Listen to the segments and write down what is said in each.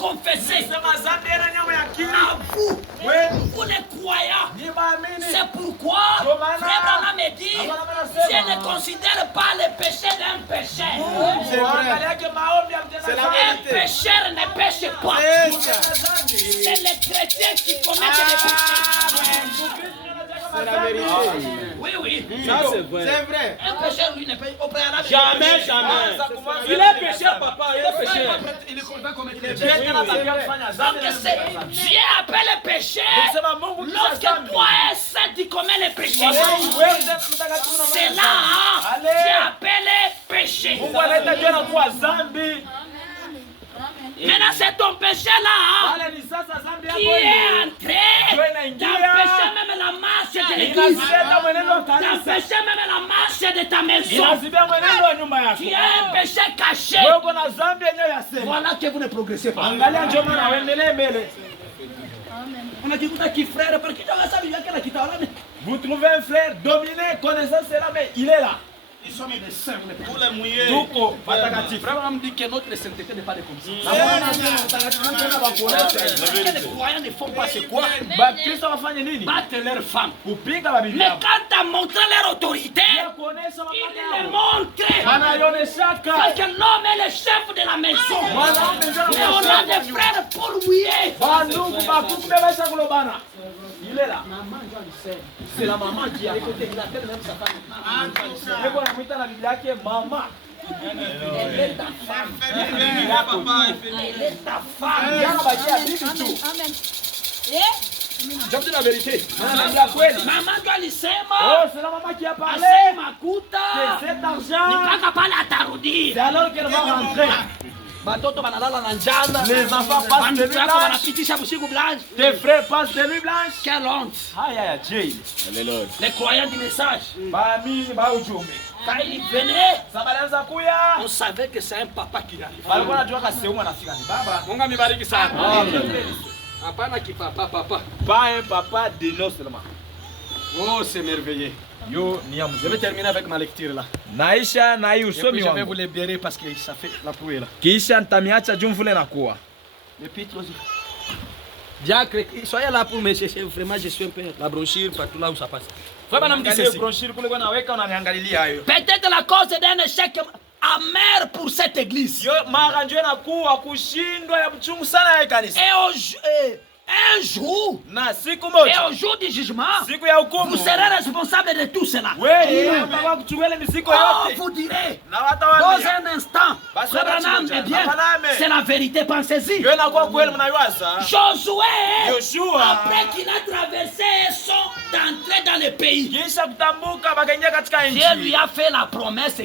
confesser. À vous, vous les croyants. C'est pourquoi Frère Branham me dit, Dieu ne considère pas le péché d'un pécheur. Un pécheur ne pêche pas. C'est les chrétiens qui commettent les péchés. C'est la vérité. Oui, oui. Ça, c'est vrai. C'est vrai. Un pécheur, lui, ne paye au préalable. Jamais, jamais. Il est pécheur, papa. Il est pécheur. Donc, Dieu appelle le péché. Lorsque toi es saint, tu commets le péché. C'est là, Dieu appelle le péché. Maintenant, c'est ton péché là qui est entré d'empêcher même la marche de l'église, d'empêcher même la marche de ta maison. Tu as un péché caché. Voilà que vous ne progressez pas. On a dit qui frère, parce que vous trouvez un frère dominé, connaissant cela, mais il est là. Ils sont des saints, pour les mouiller. Vraiment, dit que notre sainteté n'est pas de comme ça. Les croyants ne font pas c'est quoi? Battre leurs femmes. Mais quand tu as montré leur autorité, ils le montrent. Parce que l'homme est le chef de la maison. Mais on a des frères pour mouiller. Il est là. C'est la maman qui a écouté. Il appelle même sa femme. Maman. Elle est ta femme. Elle est ta femme. Je dis la vérité. Maman doit lui s'aimer. Oh, c'est la maman qui a parlé. C'est cet argent. C'est alors qu'elle va rentrer. Les enfants passent de nuit blanche. Tes frères passent de nuit blanche. Quelle honte. Les croyants du message. Quand il venait, on savait que c'est un papa qui arrive. Pas un papa de nos seulement. Oh, c'est merveilleux. Je vais terminer avec ma lecture là. Naisha na hii Je usomi vais wangu. vous libérer parce que ça fait la pluie là. Kisha nitamiacha jumvule na kuwa. L'épître aux Diacre, soyez là pour me chercher. Vraiment, je suis un peu la brochure partout là où ça passe. Peut-être la cause d'un échec amer pour cette église. Et un jour, et au jour du jugement, vous serez responsable de tout cela. Oh, vous direz, dans un instant, Frère Branham, eh bien, c'est la vérité, pensez-y. Josué, après qu'il a traversé son d'entrer dans le pays, Dieu lui a fait la promesse.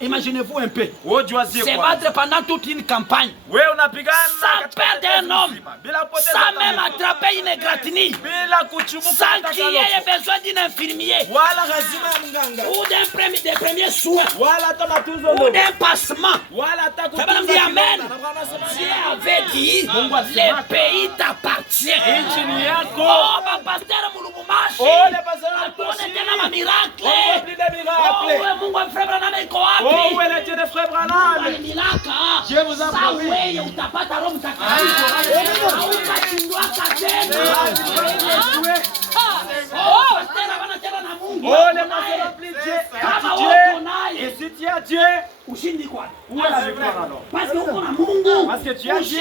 Imaginez-vous un peu. Se battre pendant toute une campagne. Sans perdre un homme. Sans même attraper une égratignure. Sans qu'il y ait besoin d'un infirmier. Ou des premiers soins. Ou d'un passement. Amen. Dieu avait dit, le pays t'appartient. Oh, ma pasteur Moulubumashi. On était dans un miracle. Oh, mon frère Branham est quoi? Oh, elle était de frère Branham. Dieu vous a promis. Oh, les mains de Dieu. Et si tu as Dieu, où est la victoire alors? Parce que tu as Dieu.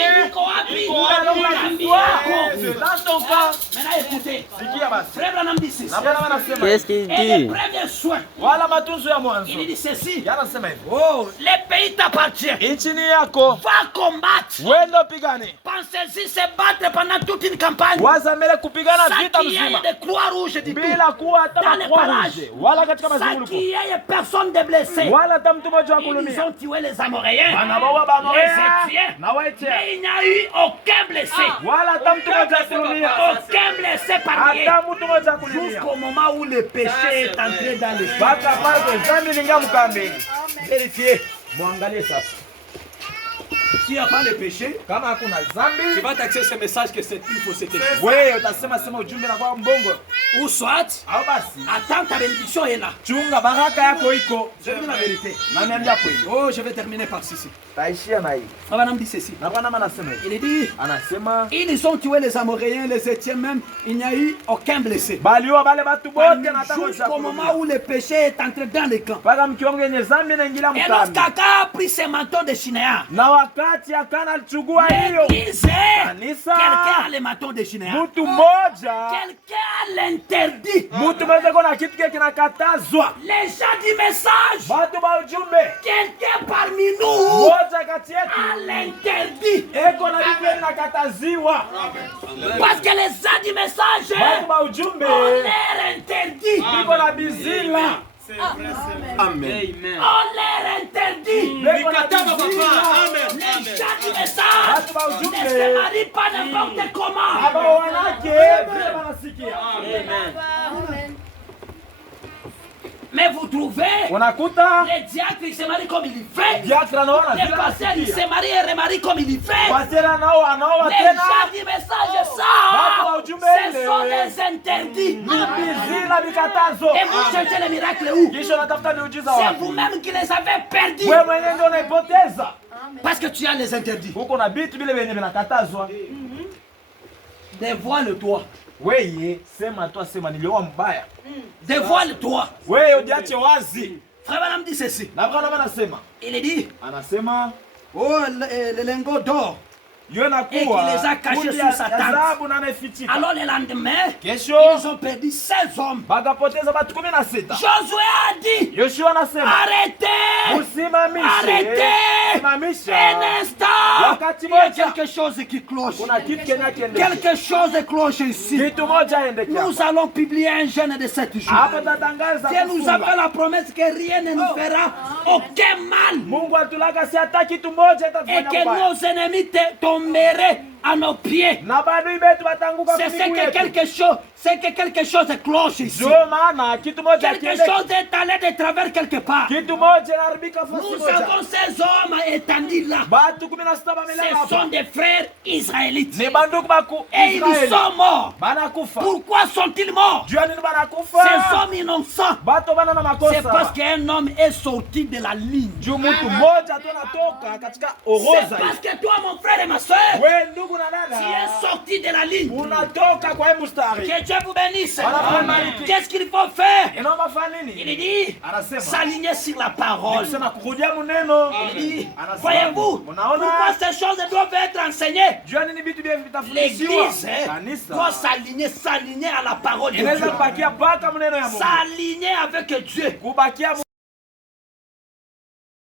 Il faut alors la victoire. C'est dans ton cas. Maintenant écoutez. Frère Branham dit ceci. Qu'est-ce qu'il Et le dit? premier soin. Voilà matunzo ya mwanzo. Il dit ceci. Yanasema hivyo. Oh, le pays t'appartient. Nchi yako. Va combattre. Wenda pigane. Pensez-y se battre pendant toute une campagne. Waza mbele kupigana vita mzima. Sans qu'il y ait de croix rouge du tout. Bila kuwa hata croix rouge. Wala katika Sans mazunguluko. qu'il y ait personne de blessé. Wala hata mtu mmoja wa Ils kulumia. ont tué les Amoréens. Banabawa Les Bamorea. Étiens. Na Waetia. Mais il n'y a eu aucun blessé. Wala hata mtu mmoja wa kulumia. Aucun blessé parmi eux. Hata mtu mmoja wa kulumia. Jusqu'au moment où le péché est entré dans le pays. Baka pale zambi linga mkambi. Vérifiez. Muangalie sasa. S'il n'y a pas de péché, Kama hakuna tu zambi, vas taxer ce message que c'est une fausseté. wewe utasema sema ujumbe na kwa mbongo. Ou soit, attends, ta bénédiction est là. Chunga baraka yako iko. Je dis la vérité. Oh, je vais terminer par ceci. Madame dit ceci. Il dit, ils ont tué les Amoréens, les Étiens même, il n'y a eu aucun blessé. Jusqu'au moment où le péché est entré dans les camps. Et lorsqu'Aka a pris ses manteaux de Shinéa, l'église, quelqu'un a les manteaux de Shinéa. Quelqu'un a l'interdit. Les gens du message, quelqu'un parmi nous a l'interdit. Parce que les gens du message ont l'air interdit. Amen. On l'air interdit. Les gens du message ne se marient pas n'importe comment. Amen. Mais vous trouvez, les diacres ils se marient comme il fait. Les pasteurs ils se marient et remarient comme il fait. Les gens du message savent, ce sont des interdits. Et vous cherchez les miracles où? C'est vous-même qui les avez perdus. Parce que tu as les interdits. Dévoile-toi. Dévoile-toi. Frère Branham dit ceci. Il dit, oh, le lingot d'or. Et qu'il les a cachés sous sa tente. Alors le lendemain, ils ont perdu 16 hommes. Josué a dit, arrêtez, un instant. Il y a quelque chose qui cloche. Quelque chose cloche ici. Nous allons publier un jeûne de 7 jours. Et nous avons la promesse que rien ne nous fera aucun mal. Et que nos ennemis tomberaient à nos pieds. C'est que quelque chose cloche ici. Quelque chose est allé de travers quelque part. Nous avons ces hommes étendus là. Ce sont des frères israélites. Et ils sont morts. Pourquoi sont-ils morts? Ces hommes innocents. C'est parce qu'un homme est sorti de la ligne. C'est parce que toi, mon frère et ma soeur, tu es sorti de la ligne. Que Dieu vous bénisse. Qu'est-ce qu'il faut faire? Il dit s'aligner sur la parole. Il dit, voyez-vous, pourquoi ces choses doivent être enseignées? L'église doit s'aligner à la parole de Dieu. S'aligner avec Dieu.